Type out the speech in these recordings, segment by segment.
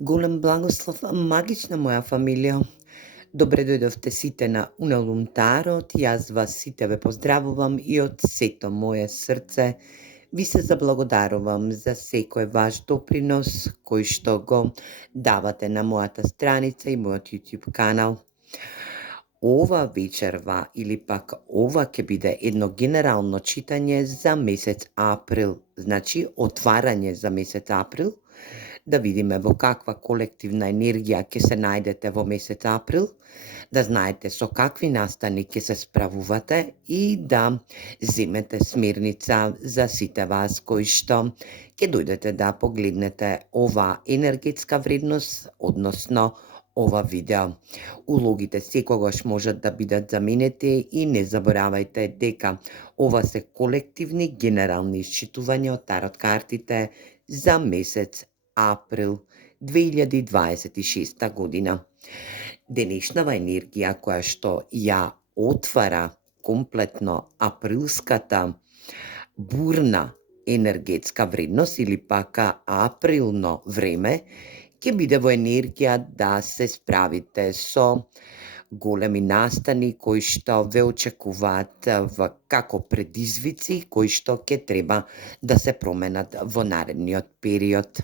Голем благослов, магична моја фамилија. Добре дојдовте сите на Уналунтарот. Јас вас сите ве поздравувам и од сето мое срце ви се заблагодарувам за секој ваш допринос кој што го давате на мојата страница и мојот YouTube канал. Ова вечерва или пак ова ќе биде едно генерално читање за месец април, значи отварање за месец април, да видиме во каква колективна енергија ќе се најдете во месец април, да знаете со какви настани ќе се справувате и да земете смирница за сите вас кои што ќе дојдете да погледнете ова енергетска вредност, односно ова видео. Улогите секогаш можат да бидат заменети и не заборавајте дека ова се колективни генерални исчитувања од тарот картите за месец април 2026 година. Денешнава енергија која што ја отвара комплетно априлската бурна енергетска вредност или пак априлно време, ќе биде во енергија да се справите со големи настани кои што ве очекуваат како предизвици кои што ќе треба да се променат во наредниот период.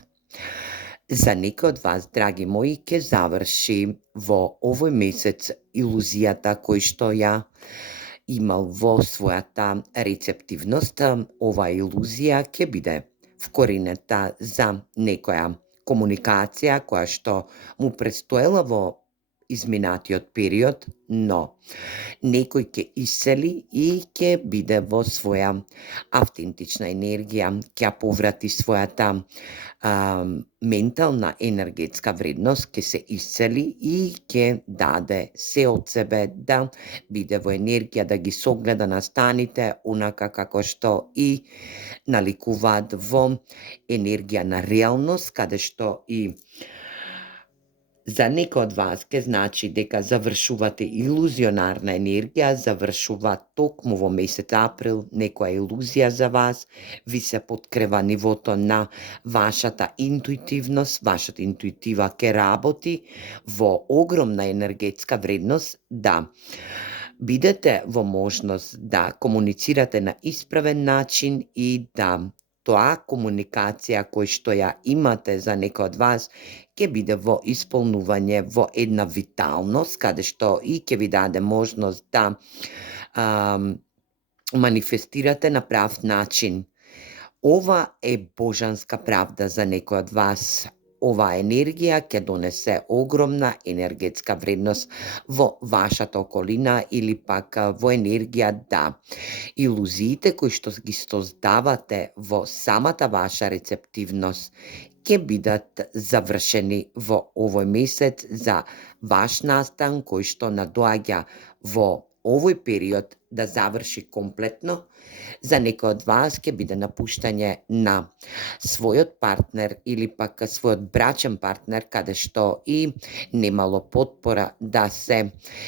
За некои од вас, драги мои, ќе заврши во овој месец илузијата кој што ја имал во својата рецептивност. Оваа илузија ќе биде вкоренета за некоја комуникација која што му престоела во изминатиот период, но некој ќе исцели и ќе биде во своја автентична енергија, ќе поврати својата ментална енергетска вредност, ќе се исцели и ќе даде се од себе да биде во енергија да ги согледа настаните онака како што и наликуваат во енергија на реалност, каде што и за некој од вас ќе значи дека завршувате илузионарна енергија, завршува токму во месец април некоја илузија за вас, ви се подкрива нивото на вашата интуитивност, вашата интуитива ќе работи во огромна енергетска вредност, да бидете во можност да комуницирате на исправен начин и да тоа комуникација кој што ја имате за некој од вас ќе биде во исполнување во една виталност, каде што и ќе ви даде можност да манифестирате на прав начин. Ова е божанска правда за некој од вас. Оваа енергија ќе донесе огромна енергетска вредност во вашата околина или пак во енергија да илузиите кои што ги создавате во самата ваша рецептивност ќе бидат завршени во овој месец за ваш настан кој што надоаѓа во овој период да заврши комплетно. За некој од вас ќе биде напуштање на својот партнер или пак својот брачен партнер, каде што и немало потпора да се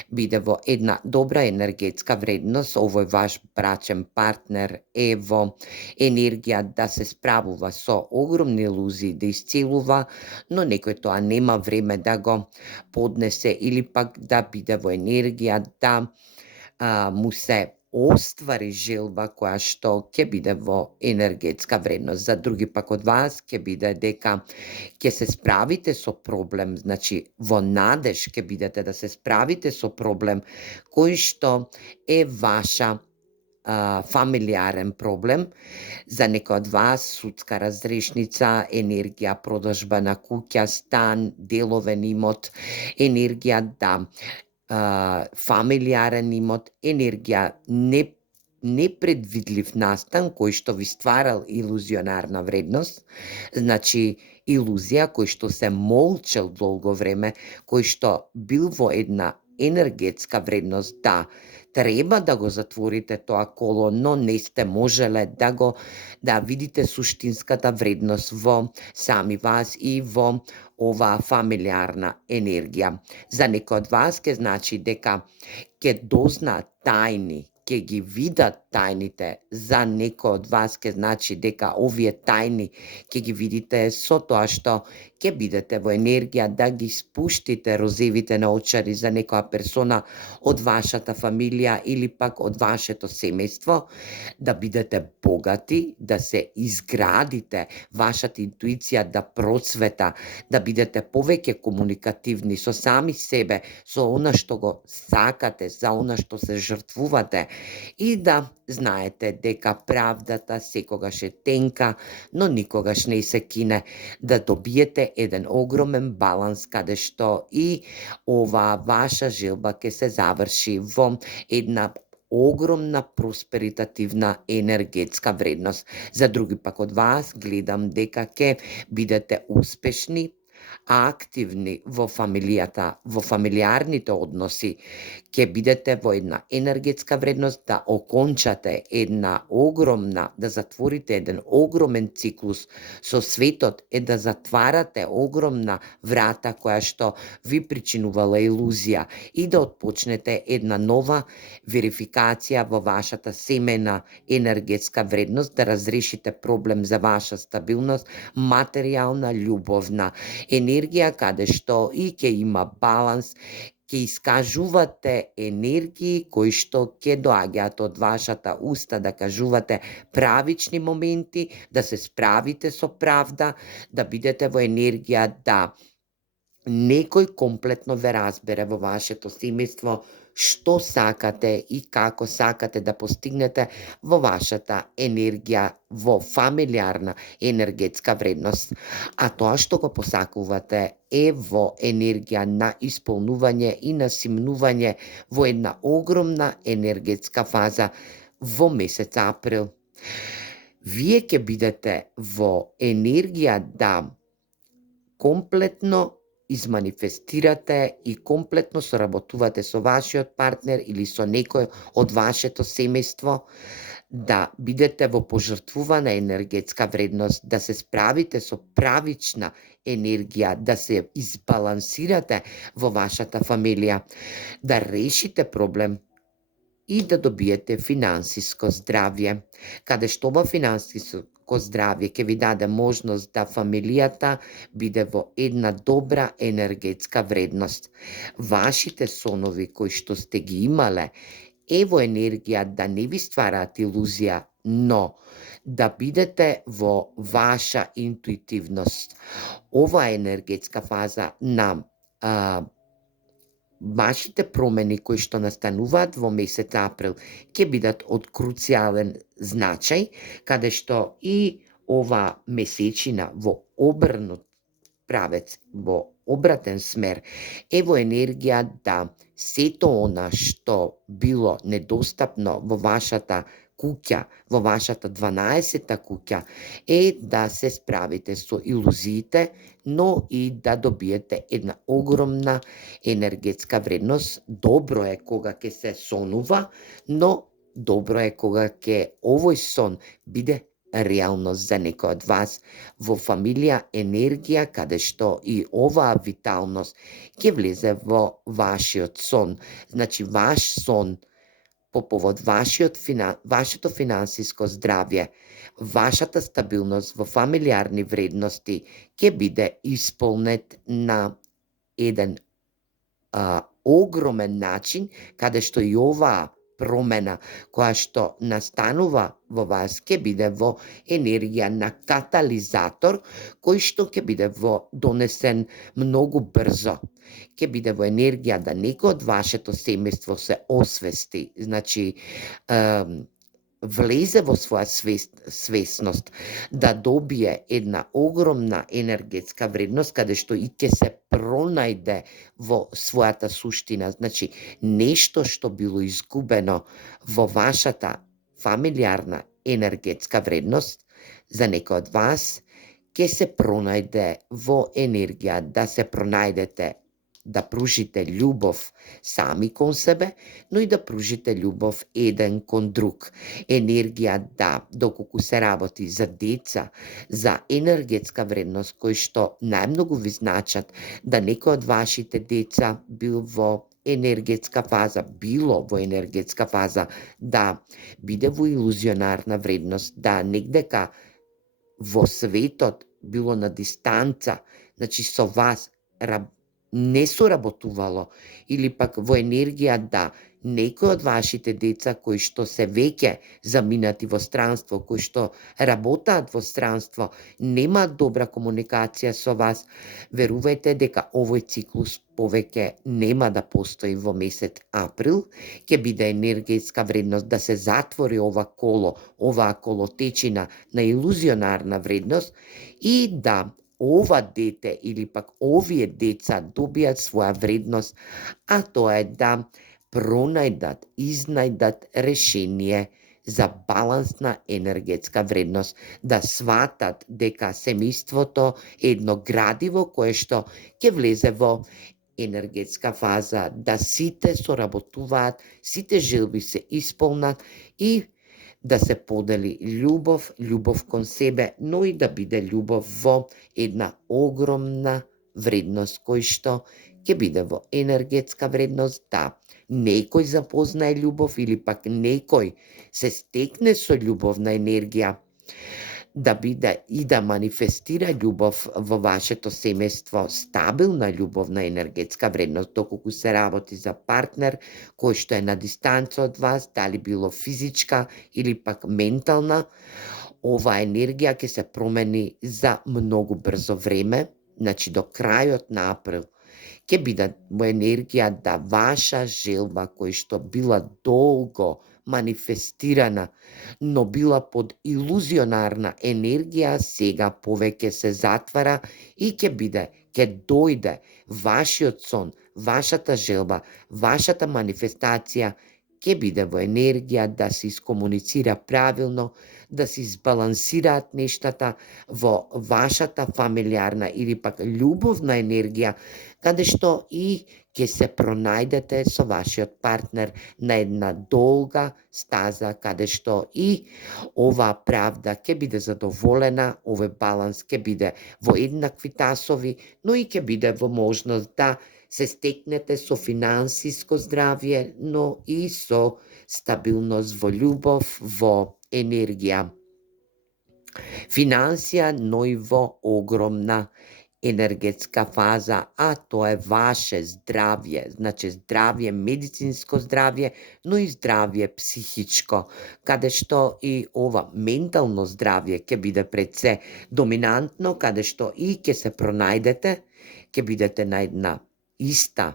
биде во една добра енергетска вредност. Овој ваш брачен партнер е во енергија да се справува со огромни илузии, да исцелува, но некој тоа нема време да го поднесе или пак да биде во енергија да му се оствари желба која што ќе биде во енергетска вредност. За други пак од вас ќе биде дека ќе се справите со проблем, значи во надеж ќе бидете да се справите со проблем кој што е ваша фамилиарен проблем. За некој од вас судска разрешница, енергија продажба на куќа, стан, деловен имот, енергија да фамилиарен имот, енергија непредвидлив настан кој што ви стварал илузионарна вредност, значи илузија кој што се молчел долго време, кој што бил во една енергетска вредност, да, треба да го затворите тоа коло, но не сте можеле да видите суштинската вредност во сами вас и во оваа фамилиарна енергија. За некој од вас ќе значи дека ќе дозна тајни ќе ги видат тајните за некој од вас, ќе значи дека овие тајни ќе ги видите со тоа што ќе бидете во енергија да ги спуштите розевите наочари за некоја персона од вашата фамилија или пак од вашето семејство, да бидете богати, да се изградите, вашата интуиција да процвета, да бидете повеќе комуникативни со сами себе, со она што го сакате, за она што се жртвувате и да знаете дека правдата секогаш е тенка, но никогаш не се кине, да добиете еден огромен баланс каде што и оваа ваша желба ќе се заврши во една огромна просперитативна енергетска вредност. За други пак од вас гледам дека ќе бидете успешни, активни во фамилијата, во фамилиарните односи, ќе бидете во една енергетска вредност да окончате една огромна, да затворите еден огромен циклус со светот, е да затварате огромна врата која што ви причинувала илузија и да отпочнете една нова верификација во вашата семена енергетска вредност, да разрешите проблем за ваша стабилност, материјална, љубовна енергија, каде што и ќе има баланс, ќе искажувате енергии кои што ќе доаѓаат од вашата уста, да кажувате правични моменти, да се справите со правда, да бидете во енергија да некој комплетно ве разбере во вашето семејство што сакате и како сакате да постигнете во вашата енергија, во фамилиарна енергетска вредност. А тоа што го посакувате е во енергија на исполнување и на симнување во една огромна енергетска фаза во месец април. Вие ќе бидете во енергија да комплетно изманифестирате и комплетно соработувате со вашиот партнер или со некој од вашето семејство, да бидете во пожртвувана енергетска вредност, да се справите со правична енергија, да се избалансирате во вашата фамилија, да решите проблем и да добиете финансиско здравје, каде што ова финансиско здравје ќе ви даде можност да фамилијата биде во една добра енергетска вредност. Вашите сонови кои што сте ги имале е во енергија да не ви ствараат илузија, но да бидете во ваша интуитивност. Ова енергетска фаза на вашите промени кои што настануваат во месец април ќе бидат од круцијален значај, каде што и ова месечина во обрнут правец, во обратен смер, е во енергија да сето она што било недостапно во вашата куќа, во вашата 12-та куќа, е да се справите со илузиите, но и да добиете една огромна енергетска вредност. Добро е кога ќе се сонува, но добро е кога ќе овој сон биде реалност за некој од вас во фамилија енергија, каде што и оваа виталност ќе влезе во вашиот сон. Значи, ваш сон по повод вашето финансиско здравје, вашата стабилност во фамилиарни вредности ќе биде исполнет на еден огромен начин, каде што и оваа промена која што настанува во вас ќе биде во енергија на катализатор, кој што ќе биде донесен многу брзо. Ќе биде во енергија да некој од вашето семејство се освести, значи влезе во своја свесност, да добие една огромна енергетска вредност, каде што и ќе се пронајде во својата суштина. Значи, нешто што било изгубено во вашата фамилиарна енергетска вредност, за некој од вас ќе се пронајде во енергија да се пронајдете да пружите љубов сами кон себе, но и да пружите љубов еден кон друг. Енергија да, доколку се работи за деца, за енергетска вредност, кој што најмногу ви значат, да некој од вашите деца било во енергетска фаза, да биде во илузионарна вредност, да негдека во светот било на дистанца, значи со вас не соработувало, или пак во енергија да некој од вашите деца кои што се веќе заминати во странство, кои што работаат во странство, немаат добра комуникација со вас, верувајте дека овој циклус повеќе нема да постои во месец април, ќе биде енергетска вредност да се затвори ова коло, оваа колотечина на илузионарна вредност и да ова дете или пак овие деца добијат своја вредност, а тоа е да пронајдат, изнајдат решение за балансна енергетска вредност, да сватат дека семејството е едно градиво кое што ќе влезе во енергетска фаза, да сите соработуваат, сите желби се исполнат и да се подели љубов кон себе, но и да биде љубов во една огромна вредност кој што ќе биде во енергетска вредност, да некој запознае љубов или пак некој се стекне со љубовна енергија, да биде и да манифестира љубов во вашето семејство, стабилна љубовна енергетска вредност, доколку се работи за партнер кој што е на дистанца од вас, дали било физичка или пак ментална, оваа енергија ќе се промени за многу брзо време, значи до крајот на април ќе биде во енергија да ваша желба кој што била долго манифестирана, но била под илузионарна енергија, сега повеќе се затвара и ќе дојде вашиот сон, вашата желба, вашата манифестација ќе биде во енергија да се искомуницира правилно, да се избалансираат нештата во вашата фамилиарна или пак љубовна енергија, каде што и ќе се пронајдете со вашиот партнер на една долга стаза, каде што и оваа правда ќе биде задоволена, овој баланс ќе биде во еднакви тасови, но и ќе биде во можност да се стекнете со финансиско здравје, но и со стабилност во љубов, во енергија. Финансија, но и во огромна енергетска фаза, а тоа е ваше здравје, значи здравје, медицинско здравје, но и здравје психичко, каде што и ова ментално здравје ќе биде пред се доминантно, каде што и ќе се пронајдете, ќе бидете на една иста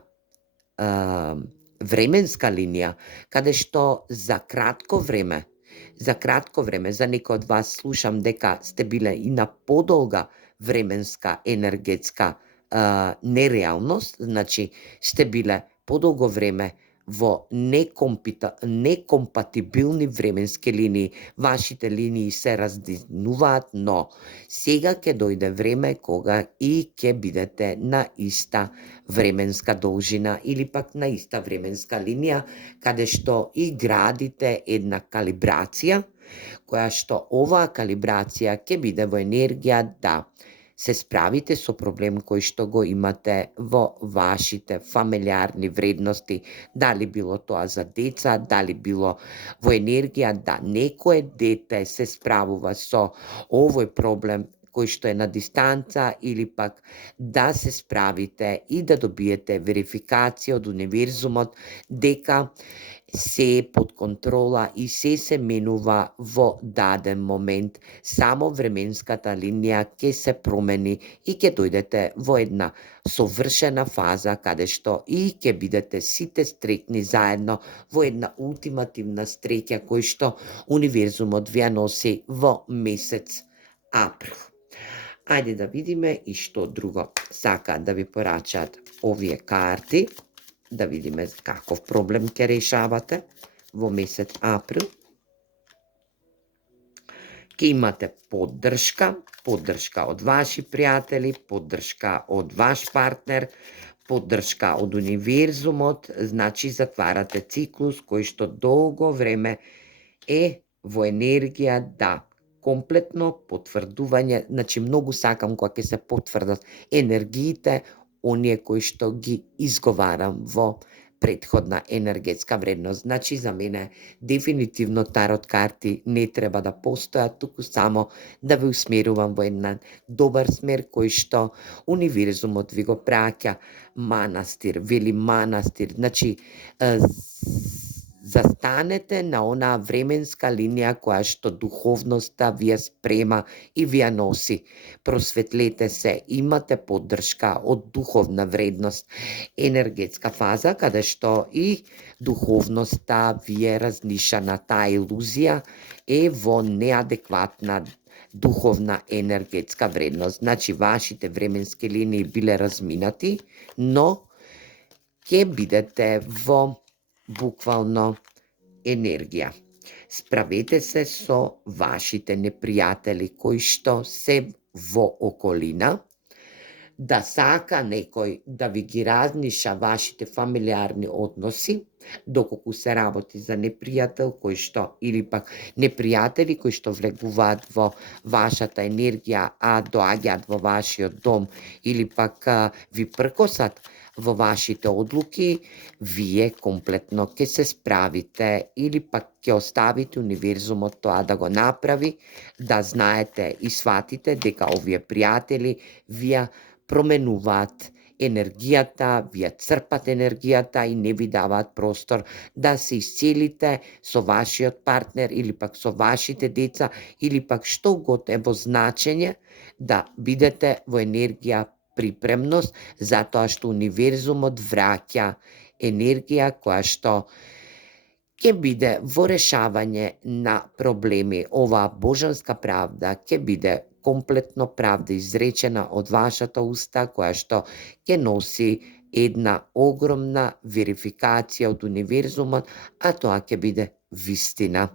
временска линија, каде што за кратко време, за некој од вас слушам дека сте биле и на подолга временска енергетска нереалност, значи сте биле подолго време во некомпатибилни временски линии, вашите линии се раздвинуваат, но сега ќе дојде време кога и ќе бидете на иста временска должина или пак на иста временска линија, каде што и градите една калибрација, која што оваа калибрација ќе биде во енергија да се справите со проблем кој што го имате во вашите фамилиарни вредности, дали било тоа за деца, дали било во енергија да некое дете се справува со овој проблем кој што е на дистанца, или пак да се справите и да добиете верификација од универзумот дека се е под контрола и се менува во даден момент. Само временската линија ќе се промени и ќе дојдете во една совршена фаза каде што и ќе бидете сите стрекни заедно во една ултимативна среќа кој што универзумот ви ја носи во месец април. Ајде да видиме и што друго сакаат да ви порачаат овие карти, да видиме каков проблем ќе решавате во месец април. Ќе имате поддршка од ваши пријатели, поддршка од ваш партнер, поддршка од универзумот, значи затварате циклус кој што долго време е во енергија да комплетно потврдување, значи многу сакам кога ќе се потврдат енергиите, оние кои што ги изговарам во претходна енергетска вредност. Значи за мене дефинитивно тарот карти не треба да постојат, туку само да ве усмерувам во еден добар смер кој што универзумот ви го праќа. Манастир, вели манастир, значи застанете на онаа временска линија која што духовноста ви ја спрема и ви ја носи. Просветлете се, имате поддршка од духовна вредност, енергетска фаза каде што и духовноста ви е разнишана. Таа илузија е во неадекватна духовна енергетска вредност. Значи вашите временски линии биле разминати, но ќе бидете во буквално енергија. Справете се со вашите непријатели кои што се во околина, да сака некој да ви ги разниша вашите фамилиарни односи, доколку се работи за непријател кој што, или пак непријатели кои што влегуваат во вашата енергија, а доаѓаат во вашиот дом, или пак ви пркосат во вашите одлуки, вие комплетно ќе се справите или пак ќе оставите универзумот тоа да го направи, да знаете и сватите дека овие пријатели вие променуваат енергијата, вие црпат енергијата и не ви даваат простор да се исцелите со вашиот партнер или пак со вашите деца или пак што год е во значење да бидете во енергија припремност, затоа што универзумот враќа енергија која што ќе биде во решавање на проблеми. Оваа божанска правда ќе биде комплетно правда изречена од вашата уста, која што ќе носи една огромна верификација од универзумот, а тоа ќе биде вистина.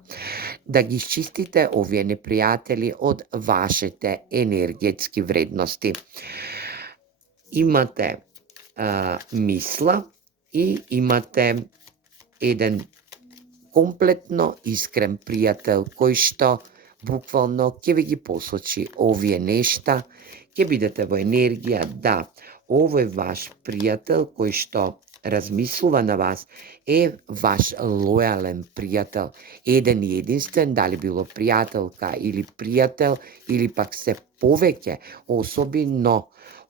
Да ги изчистите овие непријатели од вашите енергетски вредности. Имате мисла и имате еден комплетно искрен пријател кој што буквално ќе ви ги посочи овие нешта, ќе бидете во енергија да овој ваш пријател кој што размислува на вас е ваш лојален пријател, еден и единствен, дали било пријателка или пријател или пак се повеќе особи, но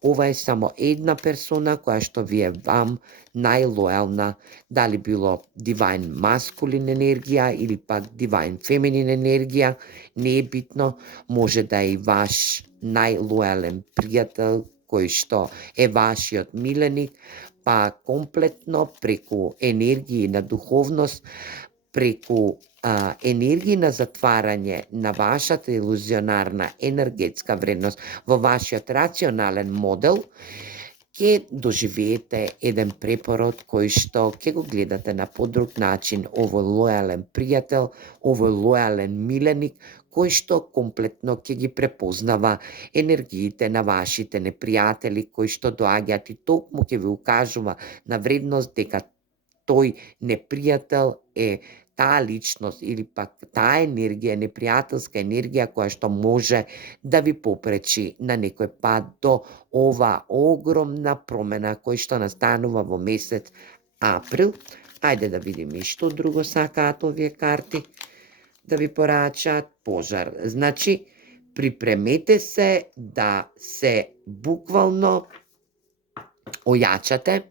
ова е само една персона која што ви е вам најлојална, дали било дивајн маскулин енергија или пак дивајн феминин енергија, не е битно, може да е и ваш најлојален пријател кој што е вашиот миленик, па комплетно преку енергии на духовност, преку енергии на затварање на вашата илузионарна енергетска вредност во вашиот рационален модел, ќе доживеете еден препород кој што ќе го гледате на подруг начин овој лојален пријател, овој лојален миленик, кој што комплетно ќе ги препознава енергиите на вашите непријатели, кои што доаѓаат и токму ќе ви укажува на вредност дека тој непријател е таа личност или пак таа енергија, непријателска енергија која што може да ви попречи на некој пат до ова огромна промена кој што настанува во месец април. Ајде да видиме и што друго сакаат овие карти да ви порачаат. Пожар. Значи, припремете се да се буквално ојачате,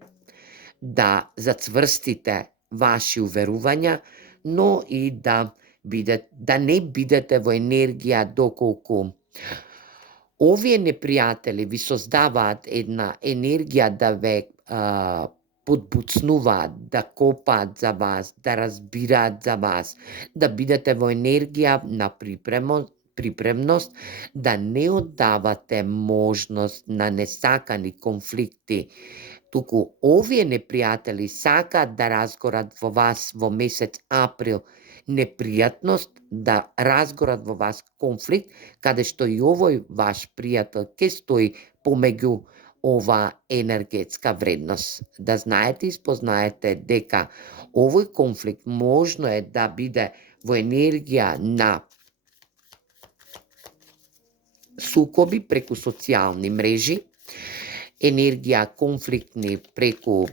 да зацврстите ваши уверувања, но и да не бидете во енергија доколку овие непријатели ви создаваат една енергија да ве подбуцнуваат, да копаат за вас, да разбираат за вас, да бидете во енергија на припремност, да не оддавате можност на несакани конфликти, туку овие непријатели сакаат да разгорат во вас во месец април непријатност, да разгорат во вас конфликт, каде што и овој ваш пријател ќе стои помеѓу ова енергетска вредност. Да знаете и спознаете дека овој конфликт можно е да биде во енергија на сукоби преку социјални мрежи, енергија конфликтни преку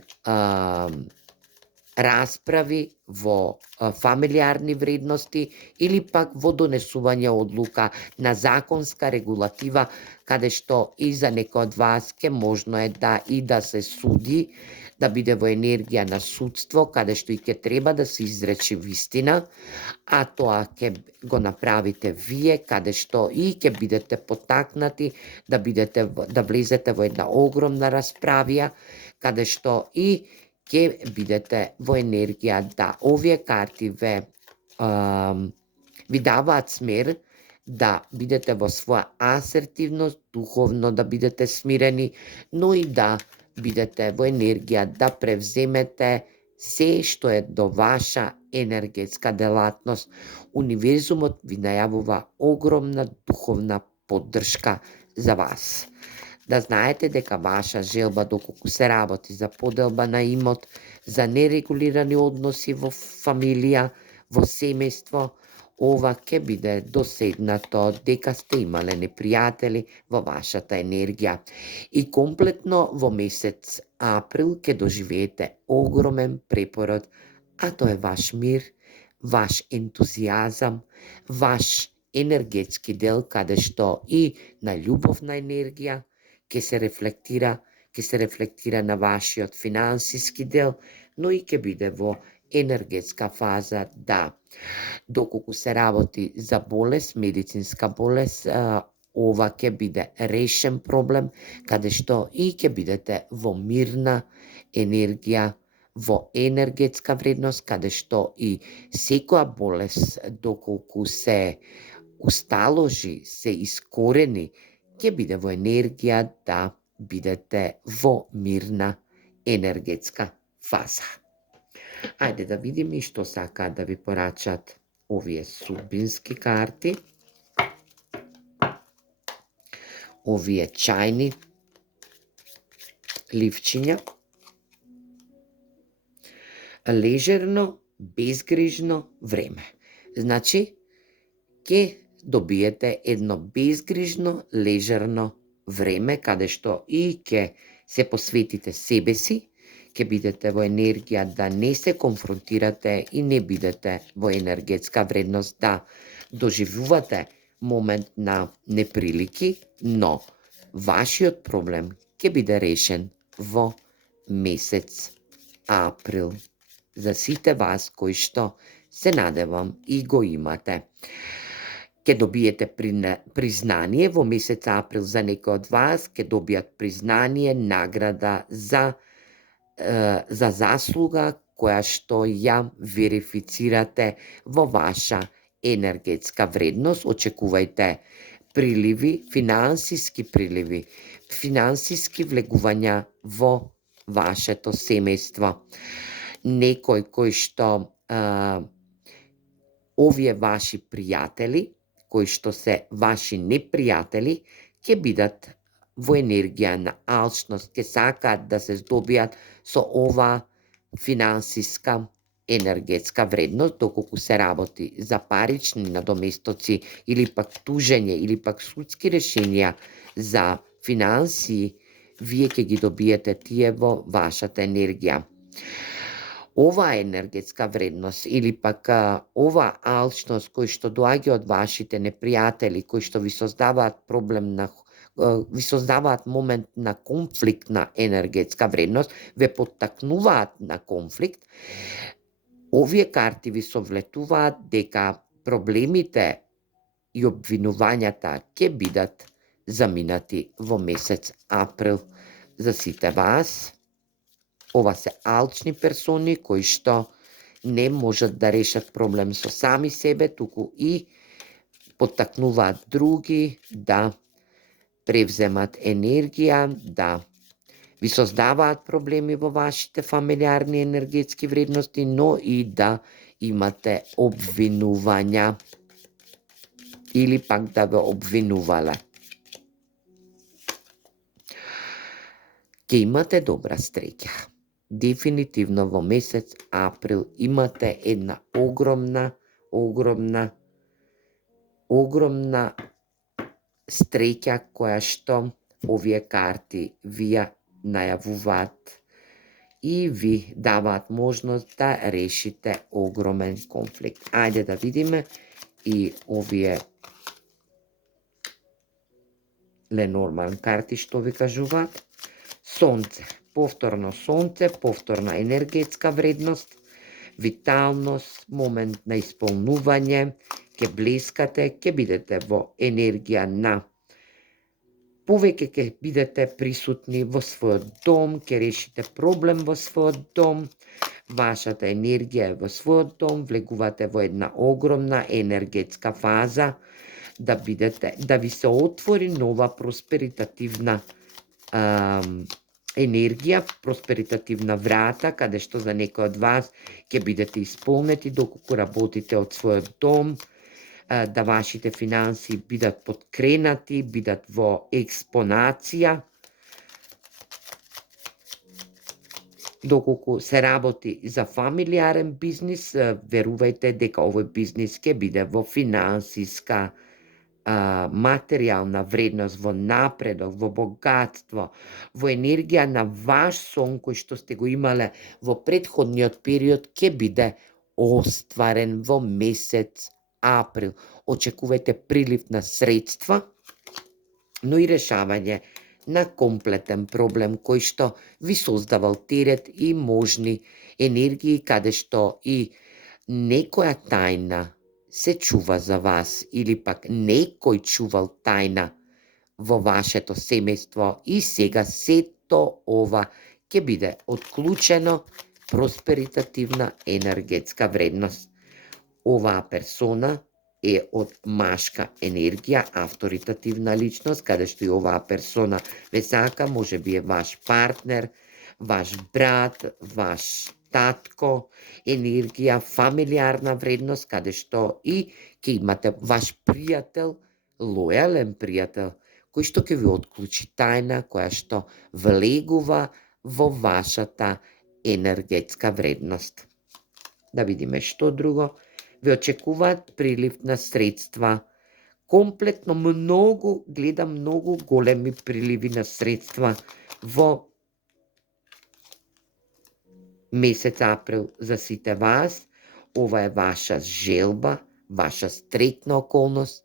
расправи во фамилиарни вредности или пак во донесување одлука на законска регулатива, каде што и за некој од вас ке можно е да се суди, да биде во енергија на судство, каде што и ке треба да се изрече вистина, а тоа ке го направите вие, каде што и ке бидете потакнати да влезете во една огромна расправија, каде што и ќе бидете во енергија да овие карти ви даваат смер да бидете во своја асертивност, духовно да бидете смирени, но и да бидете во енергија да превземете се што е до ваша енергетска делатност. Универзумот ви најавува огромна духовна поддршка за вас. Да знаете дека ваша желба, доколку се работи за поделба на имот, за нерегулирани односи во фамилија, во семејство, ова ќе биде досегнато дека сте имале непријатели во вашата енергија. И комплетно во месец април ќе доживеете огромен препород, а тоа е ваш мир, ваш ентузијазам, ваш енергетски дел, каде што и на љубовна енергија ќе се рефлектира на вашиот финансиски дел, но и ќе биде во енергетска фаза да, доколку се работи за болест, медицинска болест, ова ќе биде решен проблем, каде што и ќе бидете во мирна енергија, во енергетска вредност, каде што и секоја болест, доколку се усталожи, се искорени, ќе биде во енергија да бидете во мирна енергетска фаза. Ајде да видиме што сакаат да ви порачат овие судбински карти. Овие чајни ливчиња. Лежерно, безгрижно време. Значи, ќе добиете едно безгрижно, лежерно време, каде што и ќе се посветите себе си, ќе бидете во енергија да не се конфронтирате и не бидете во енергетска вредност да доживувате момент на неприлики, но вашиот проблем ќе биде решен во месец април. За сите вас кои што се надевам и го имате. Ќе добиете признание во месец април за некој од вас, ќе добијат признание, награда за заслуга која што ја верифицирате во ваша енергетска вредност. Очекувајте приливи, финансиски влегувања во вашето семејство. Некој кој што овие ваши пријатели, кои што се ваши непријатели, ќе бидат во енергија на алчност, ќе сакаат да се здобијат со ова финансиска енергетска вредност, доколку се работи за парични надоместоци или пак тужење или пак судски решенија за финансии, вие ќе ги добиете тие во вашата енергија. Ова енергетска вредност или пак ова алчност кој што доаѓа од вашите непријатели, кои што ви создаваат ви создаваат момент на конфликтна енергетска вредност, ве поттакнуваат на конфликт, овие карти ви совлетуваат дека проблемите и обвинувањата ќе бидат заминати во месец април. За сите вас, ова се алчни персони кои што не можат да решат проблем со сами себе, туку и поттакнуваат други да превземат енергија, да ви создаваат проблеми во вашите фамилиарни енергетски вредности, но и да имате обвинувања или пак да ве обвинувале. Ќе имате добра среќа. Дефинитивно во месец април имате една огромна среќа која што овие карти ви ја најавуваат и ви даваат можност да решите огромен конфликт. Ајде да видиме и овие Ленорман карти што ви кажуваат. Сонце, повторно сонце, повторна енергетска вредност, виталност, момент на исполнување, ќе блескате, ќе бидете во енергија на повеќе ќе бидете присутни во својот дом, ќе решите проблем во својот дом, вашата енергија е во својот дом, влегувате во една огромна енергетска фаза, да ви се отвори нова просперитативна енергија, просперитативна врата, каде што за некој од вас ќе бидете исполнети доколку работите од својот дом, да вашите финанси бидат подкренати, бидат во експонација. Доколку се работи за фамилиарен бизнис, верувајте дека овој бизнис ќе биде во финансиска, материјална вредност, во напредок, во богатство, во енергија на ваш сон кој што сте го имале во претходниот период, ќе биде остварен во месец април. Очекувајте прилив на средства, но и решавање на комплетен проблем кој што ви создавал терет и можни енергии, каде што и некоја тајна се чува за вас или пак некој чувал тајна во вашето семејство и сега сето ова ќе биде отклучено, просперитативна енергетска вредност. Оваа персона е од машка енергија, авторитативна личност, каде што и оваа персона ве сака, може би е ваш партнер, ваш брат, ваш татко, енергија, фамилиарна вредност, каде што и ќе имате ваш пријател, лојален пријател, кој што ќе ви отклучи тајна, која што влегува во вашата енергетска вредност. Да видиме што друго. Ви очекуваат прилив на средства. Комплетно гледам многу големи приливи на средства во месец април за сите вас. Ова е ваша желба, ваша стрекна околност.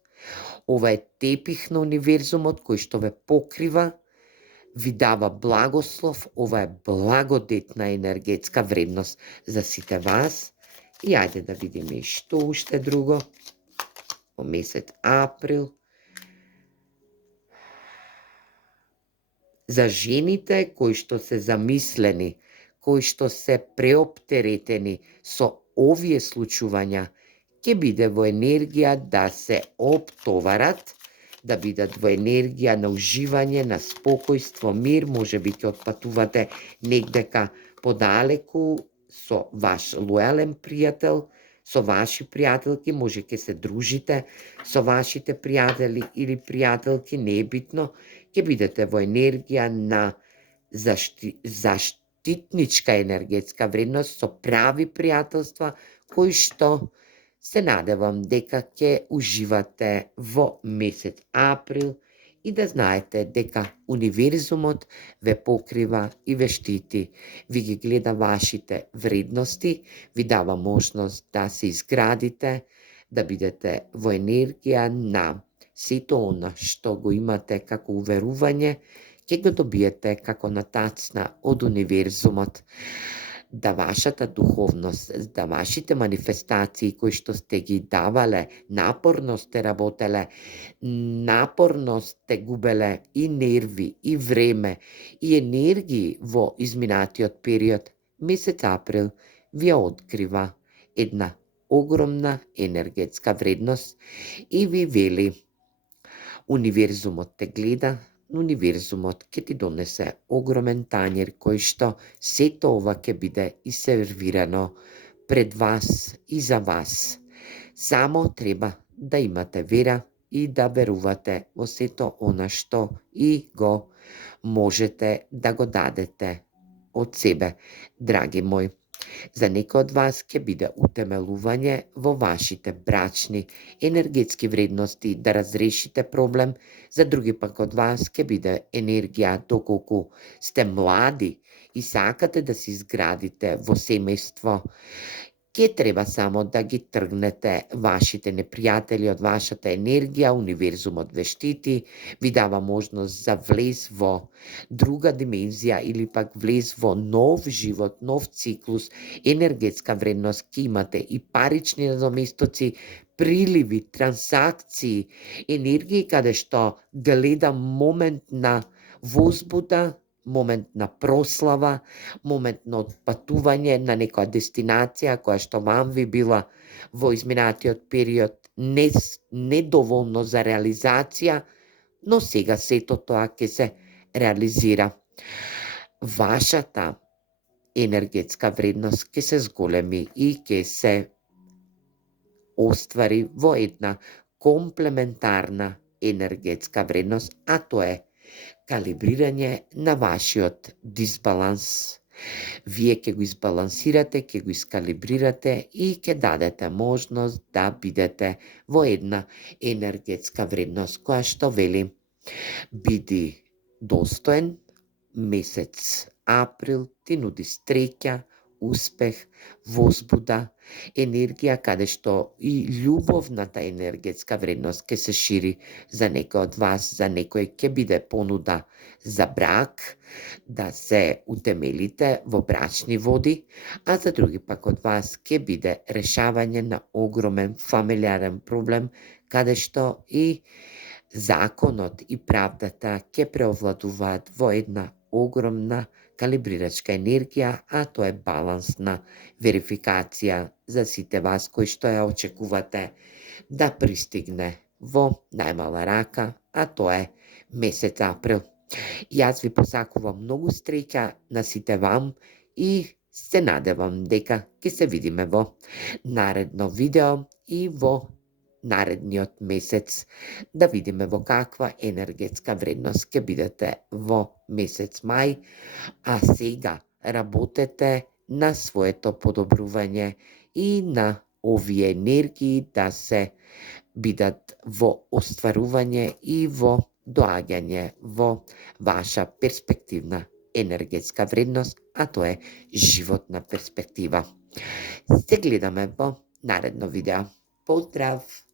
Ова е тепих на универзумот кој што ве покрива, ви дава благослов. Ова е благодетна енергетска вредност за сите вас. И ајде да видиме што уште друго во месец април. За жените кои што се замислени, кои што се преоптеретени со овие случувања, ќе биде во енергија да се оптоварат, да бидат во енергија на уживање, на спокојство, мир, може би ќе отпатувате негдека подалеку со ваш лојален пријател, со ваши пријателки, може ќе се дружите со вашите пријатели или пријателки, не е битно, ќе бидете во енергија на заштитничка енергетска вредност со прави пријателства, кои што се надевам дека ќе уживате во месец април и да знаете дека универзумот ве покрива и ве штити. Ви ги гледа вашите вредности, ви дава можност да се изградите, да бидете во енергија на сето она што го имате како уверување, ќе го добиете како натацна од универзумот. Да вашата духовност, да вашите манифестации кои што сте ги давале, напорно сте работеле, напорно сте губеле и нерви, и време, и енергии во изминатиот период, месец април ви ја открива една огромна енергетска вредност и ви вели: универзумот те гледа, универзумот ќе ти донесе огромен тањер кој што сето ова ќе биде и сервирано пред вас и за вас. Само треба да имате вера, и да верувате во сето она што и го можете да го дадете од себе, драги мои. За некои од вас ќе биде утемелување во вашите брачни енергетски вредности да разрешите проблем, за други пак од вас ќе биде енергија доколку сте млади и сакате да се изградите во семејство, ќе треба само да ги тргнете вашите непријатели од вашата енергија, универзумот ве штити, ви дава можност за влез во друга димензија или пак влез во нов живот, нов циклус, енергетска вредност, ќе имате и парични надоместоци, приливи, трансакции, енергии каде што гледа момент на возбуда, момент на прослава, момент на отпатување на некоја дестинација која што вам ви била во изминатиот период недоволно за реализација, но сега сето тоа ќе се реализира. Вашата енергетска вредност ќе се зголеми и ќе се оствари во една комплементарна енергетска вредност, а тоа е калибрирање на вашиот дисбаланс. Вие ќе го избалансирате, ќе го искалибрирате и ќе дадете можност да бидете во една енергетска вредност која што вели: биди достоен, месец април ти нуди среќа, успех, возбуда, енергија каде што и љубовната енергетска вредност ќе се шири. За некој од вас, за некој ќе биде понуда за брак, да се утемелите во брачни води, а за други пак од вас ќе биде решавање на огромен фамилиарен проблем, каде што и законот и правдата ќе преовладуваат во една огромна калибрирачка енергија, а тоа е балансна верификација за сите вас кои што ја очекувате да пристигне во најмала рака, а тоа е месец април. Јас ви посакувам многу среќа на сите вам и се надевам дека ќе се видиме во наредно видео и во наредниот месец, да видиме во каква енергетска вредност ќе бидете во месец мај, а сега работете на своето подобрување и на овие енергии да се бидат во остварување и во доаѓање во ваша перспективна енергетска вредност, а тоа е животна перспектива. Се гледаме во наредно видео. Поздрав!